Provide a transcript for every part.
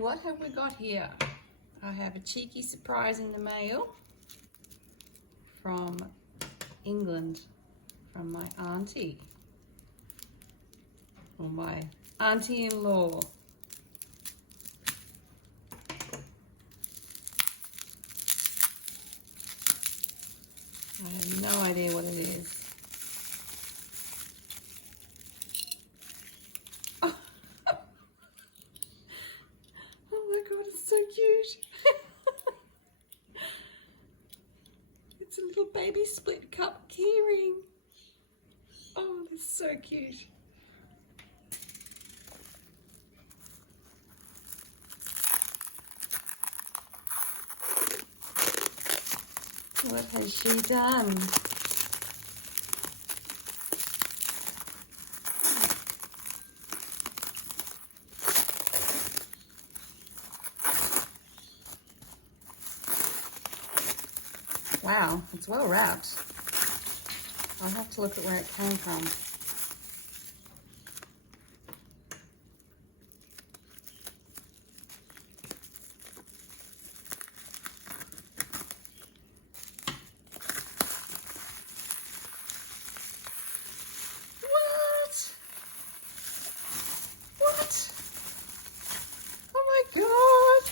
What have we got here? I have a cheeky surprise in the mail from England, from my auntie, or my auntie-in-law. I have no idea what it is. Oh, oh my God, it's so cute. It's a little baby split cup keyring. Oh, that's so cute. What has she done? Wow, it's well wrapped. I'll have to look at where it came from. What? What? Oh my God.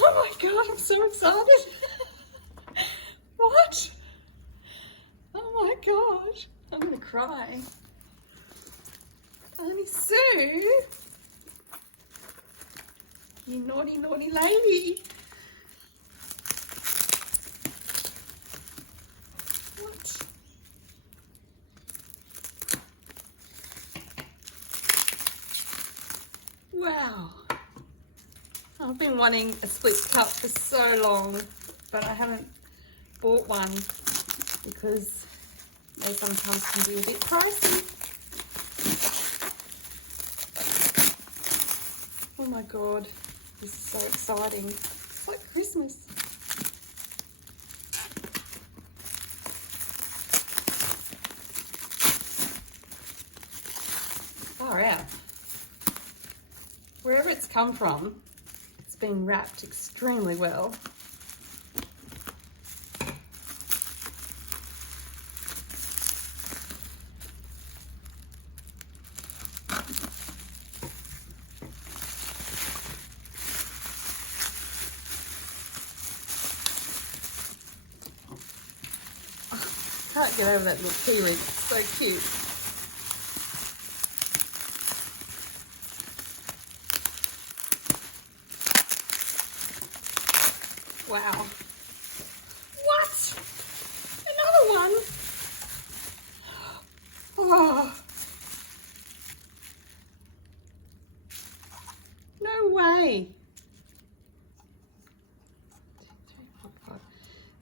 Oh my God, I'm so excited. What? Oh my gosh, I'm gonna cry. Auntie Sue, you naughty, naughty lady. What? Wow. I've been wanting a split cup for so long, but I haven't bought one because they sometimes can be a bit pricey. Oh my God, this is so exciting. It's like Christmas. Far out. Wherever it's come from, it's been wrapped extremely well. Can't get over that little key ring. It's so cute. Wow. What? Another one? Oh. No way.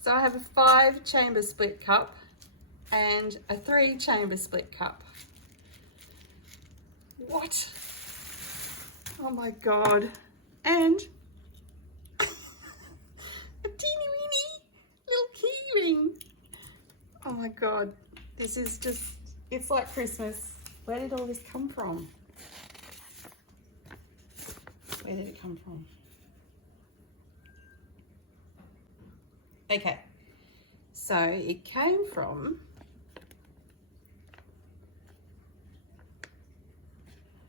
So I have a 5-chamber split cup and a 3-chamber split cup. What? Oh my God. And a teeny weeny little key ring. Oh my God. This is just, it's like Christmas. Where did all this come from? Where did it come from? Okay. So it came from,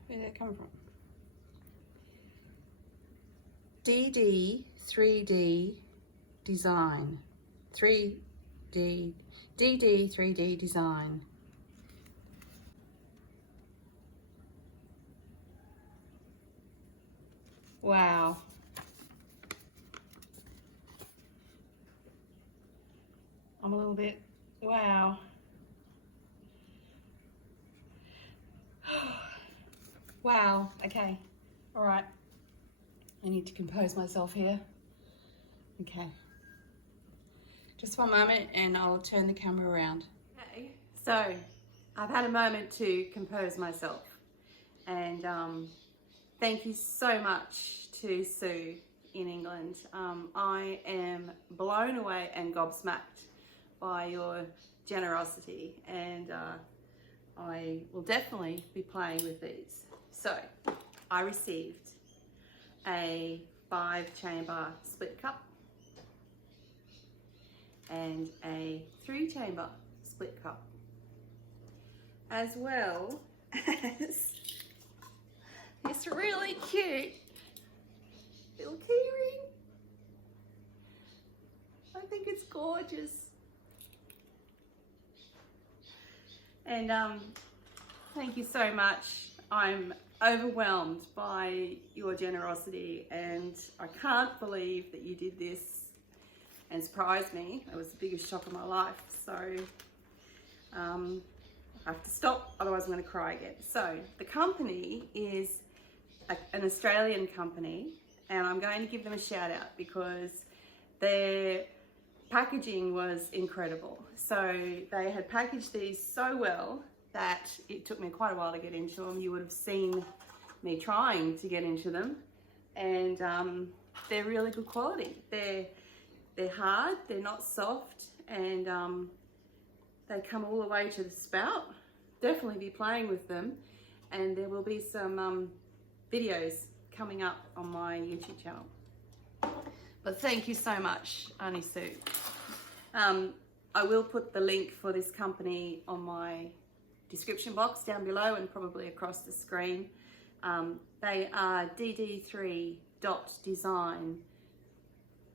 where did it come from? DD 3D Design. DD 3D Design. Wow. I'm a little bit, wow. Wow, okay, all right. I need to compose myself here. Okay. Just one moment and I'll turn the camera around. Okay, so I've had a moment to compose myself, and thank you so much to Sue in England. I am blown away and gobsmacked by your generosity, and I will definitely be playing with these. So I received a 5-chamber split cup and a 3-chamber split cup, as well as this really cute little key ring. I think it's gorgeous. And thank you so much. I'm overwhelmed by your generosity, and I can't believe that you did this and surprised me. It was the biggest shock of my life. So I have to stop, otherwise I'm going to cry again. So the company is an Australian company, and I'm going to give them a shout out because their packaging was incredible. So they had packaged these so well that it took me quite a while to get into them. You would have seen me trying to get into them, and they're really good quality. They're hard, they're not soft, and they come all the way to the spout. Definitely be playing with them, and there will be some videos coming up on my YouTube channel. But thank you so much, Auntie Sue. I will put the link for this company on my description box down below and probably across the screen. They are dd3.design,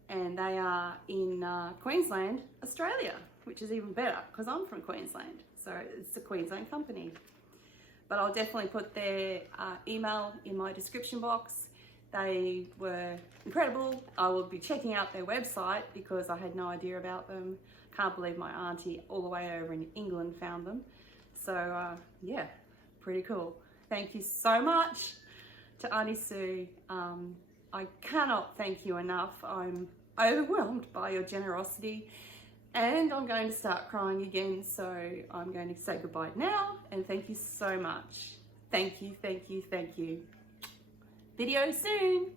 and they are in Queensland, Australia, which is even better because I'm from Queensland, so it's a Queensland company. But I'll definitely put their email in my description box. They were incredible. I will be checking out their website because I had no idea about them. Can't believe my auntie all the way over in England found them. So yeah, pretty cool. Thank you so much to Auntie Sue. I cannot thank you enough. I'm overwhelmed by your generosity, and I'm going to start crying again. So I'm going to say goodbye now, and thank you so much. Thank you, thank you, thank you. Video soon.